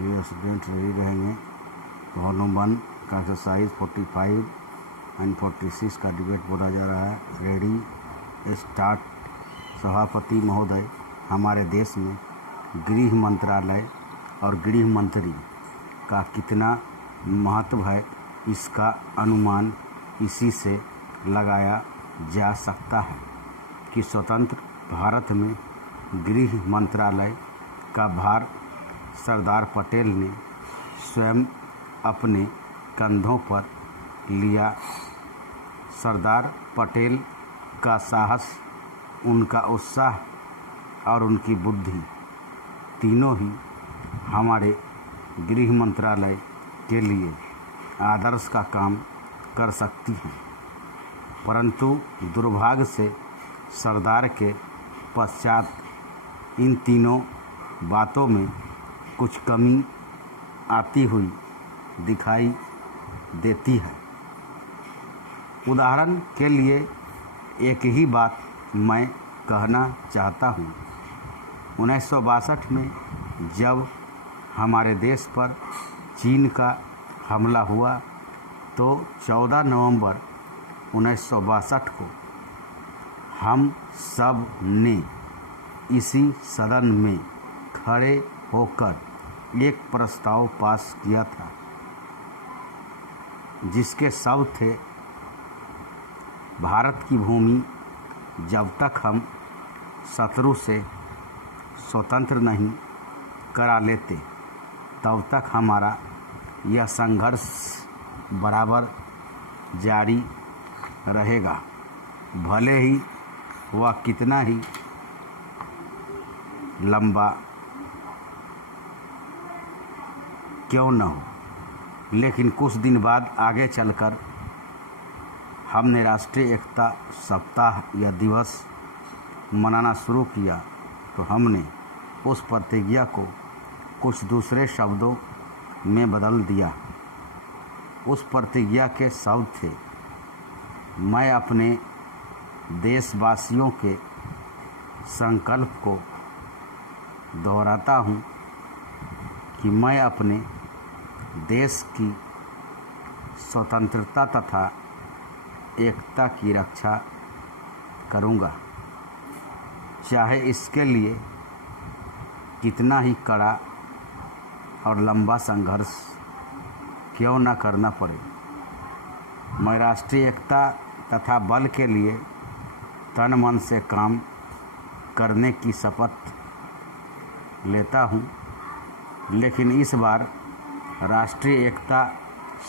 Dear student ready रहेंगे। Volume 1 का exercise 45 and 46 का डिबेट बोला जा रहा है। Ready start. सभापति महोदय, हमारे देश में गृह मंत्रालय और गृह मंत्री का कितना महत्व है, इसका अनुमान इसी से लगाया जा सकता है कि स्वतंत्र भारत में गृह मंत्रालय का भार सरदार पटेल ने स्वयं अपने कंधों पर लिया। सरदार पटेल का साहस, उनका उत्साह और उनकी बुद्धि तीनों ही हमारे गृह मंत्रालय के लिए आदर्श का काम कर सकती हैं, परंतु दुर्भाग्य से सरदार के पश्चात इन तीनों बातों में कुछ कमी आती हुई दिखाई देती है। उदाहरण के लिए एक ही बात मैं कहना चाहता हूँ। 1962 में जब हमारे देश पर चीन का हमला हुआ तो 14 नवंबर 1962 को हम सब ने इसी सदन में खड़े होकर एक प्रस्ताव पास किया था, जिसके शब्द थे, भारत की भूमि जब तक हम शत्रु से स्वतंत्र नहीं करा लेते तब तक हमारा यह संघर्ष बराबर जारी रहेगा, भले ही वह कितना ही लंबा क्यों न हो। लेकिन कुछ दिन बाद आगे चलकर हमने राष्ट्रीय एकता सप्ताह या दिवस मनाना शुरू किया तो हमने उस प्रतिज्ञा को कुछ दूसरे शब्दों में बदल दिया। उस प्रतिज्ञा के शब्द थे, मैं अपने देशवासियों के संकल्प को दोहराता हूँ कि मैं अपने देश की स्वतंत्रता तथा एकता की रक्षा करूँगा, चाहे इसके लिए कितना ही कड़ा और लंबा संघर्ष क्यों न करना पड़े। मैं राष्ट्रीय एकता तथा बल के लिए तन मन से काम करने की शपथ लेता हूँ। लेकिन इस बार राष्ट्रीय एकता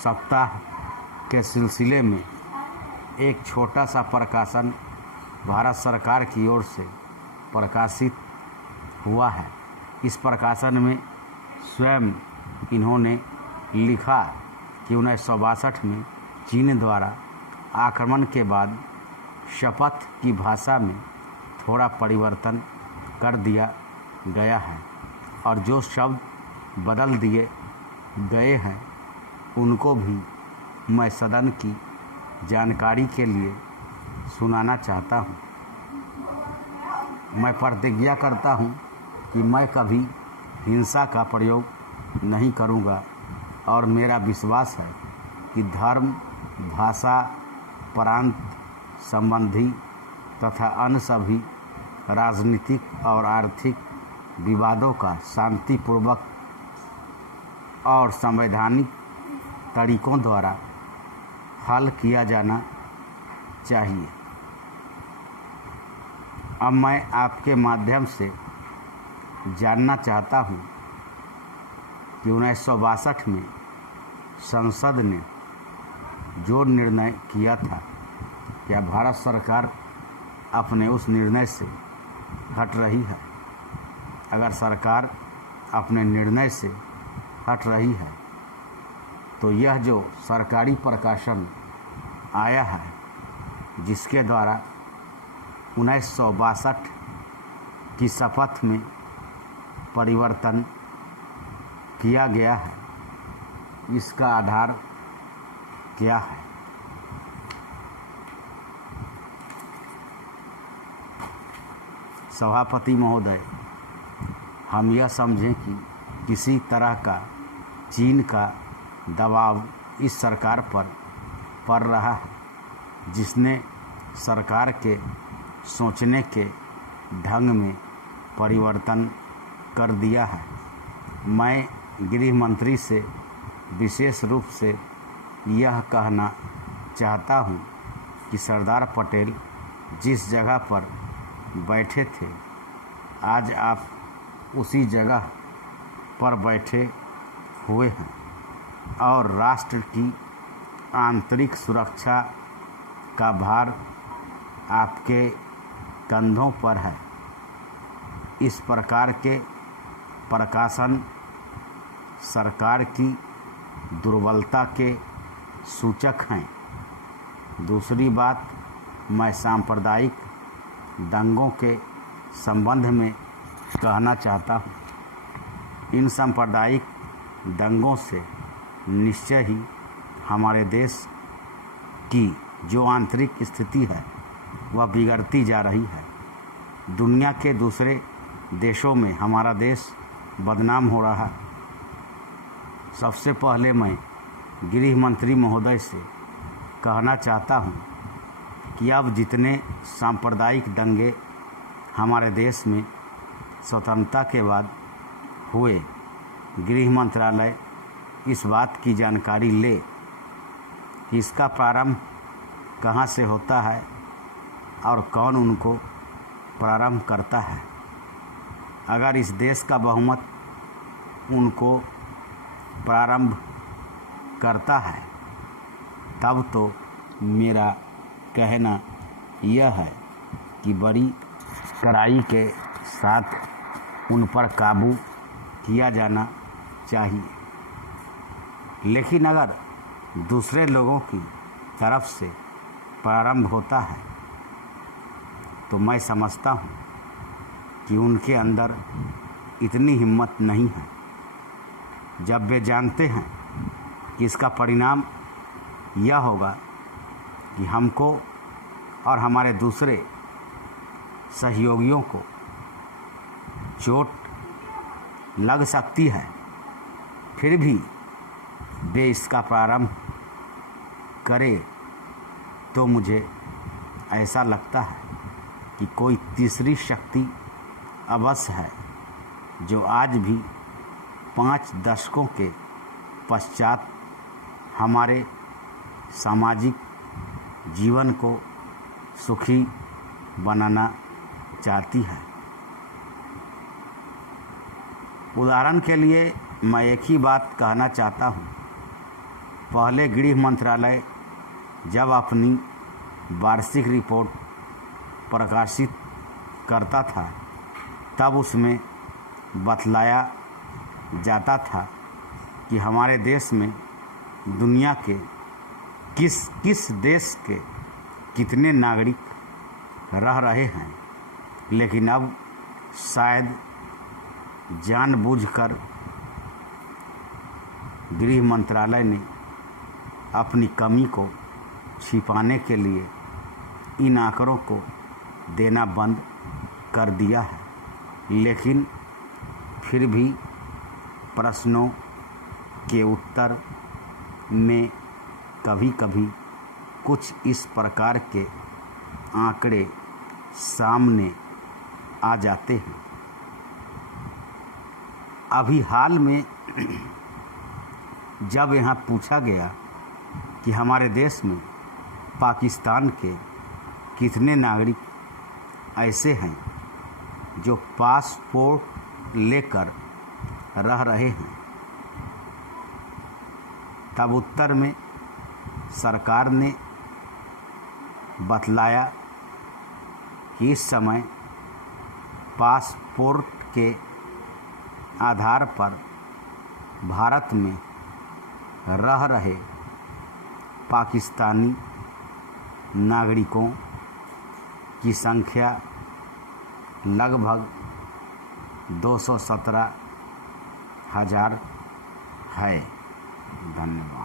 सप्ताह के सिलसिले में एक छोटा सा प्रकाशन भारत सरकार की ओर से प्रकाशित हुआ है। इस प्रकाशन में स्वयं इन्होंने लिखा कि 1962 में चीन द्वारा आक्रमण के बाद शपथ की भाषा में थोड़ा परिवर्तन कर दिया गया है और जो शब्द बदल दिए गए हैं उनको भी मैं सदन की जानकारी के लिए सुनाना चाहता हूँ। मैं प्रतिज्ञा करता हूँ कि मैं कभी हिंसा का प्रयोग नहीं करूँगा और मेरा विश्वास है कि धर्म, भाषा, प्रांत संबंधी तथा अन्य सभी राजनीतिक और आर्थिक विवादों का शांतिपूर्वक और संवैधानिक तरीकों द्वारा हल किया जाना चाहिए। अब मैं आपके माध्यम से जानना चाहता हूँ कि 1962 में संसद ने जो निर्णय किया था, क्या भारत सरकार अपने उस निर्णय से हट रही है? अगर सरकार अपने निर्णय से हट रही है तो यह जो सरकारी प्रकाशन आया है, जिसके द्वारा 1962 की शपथ में परिवर्तन किया गया है, इसका आधार क्या है? सभापति महोदय, हम यह समझें कि किसी तरह का चीन का दबाव इस सरकार पर पड़ रहा है, जिसने सरकार के सोचने के ढंग में परिवर्तन कर दिया है। मैं गृह मंत्री से विशेष रूप से यह कहना चाहता हूं कि सरदार पटेल जिस जगह पर बैठे थे, आज आप उसी जगह पर बैठे हुए हैं और राष्ट्र की आंतरिक सुरक्षा का भार आपके कंधों पर है। इस प्रकार के प्रकाशन सरकार की दुर्बलता के सूचक हैं। दूसरी बात, मैं सांप्रदायिक दंगों के संबंध में कहना चाहता हूँ। इन सांप्रदायिक दंगों से निश्चय ही हमारे देश की जो आंतरिक स्थिति है वह बिगड़ती जा रही है। दुनिया के दूसरे देशों में हमारा देश बदनाम हो रहा है। सबसे पहले मैं गृह मंत्री महोदय से कहना चाहता हूं कि अब जितने सांप्रदायिक दंगे हमारे देश में स्वतंत्रता के बाद हुए, गृह मंत्रालय इस बात की जानकारी ले कि इसका प्रारंभ कहां से होता है और कौन उनको प्रारंभ करता है। अगर इस देश का बहुमत उनको प्रारंभ करता है, तब तो मेरा कहना यह है कि बड़ी कड़ाई के साथ उन पर काबू किया जाना चाहिए। लेकिन अगर दूसरे लोगों की तरफ से प्रारंभ होता है तो मैं समझता हूँ कि उनके अंदर इतनी हिम्मत नहीं है। जब वे जानते हैं कि इसका परिणाम यह होगा कि हमको और हमारे दूसरे सहयोगियों को चोट लग सकती है, फिर भी वे इसका प्रारंभ करें, तो मुझे ऐसा लगता है कि कोई तीसरी शक्ति अवश्य है जो आज भी 5 दशकों के पश्चात हमारे सामाजिक जीवन को सुखी बनाना चाहती है। उदाहरण के लिए मैं एक ही बात कहना चाहता हूँ। पहले गृह मंत्रालय जब अपनी वार्षिक रिपोर्ट प्रकाशित करता था, तब उसमें बतलाया जाता था कि हमारे देश में दुनिया के किस देश के कितने नागरिक रह रहे हैं। लेकिन अब शायद जानबूझकर गृह मंत्रालय ने अपनी कमी को छिपाने के लिए इन आंकड़ों को देना बंद कर दिया है। लेकिन फिर भी प्रश्नों के उत्तर में कभी कभी कुछ इस प्रकार के आंकड़े सामने आ जाते हैं। अभी हाल में जब यहाँ पूछा गया कि हमारे देश में पाकिस्तान के कितने नागरिक ऐसे हैं जो पासपोर्ट लेकर रह रहे हैं, तब उत्तर में सरकार ने बतलाया कि इस समय पासपोर्ट के आधार पर भारत में रह रहे पाकिस्तानी नागरिकों की संख्या लगभग 217,000 है। धन्यवाद।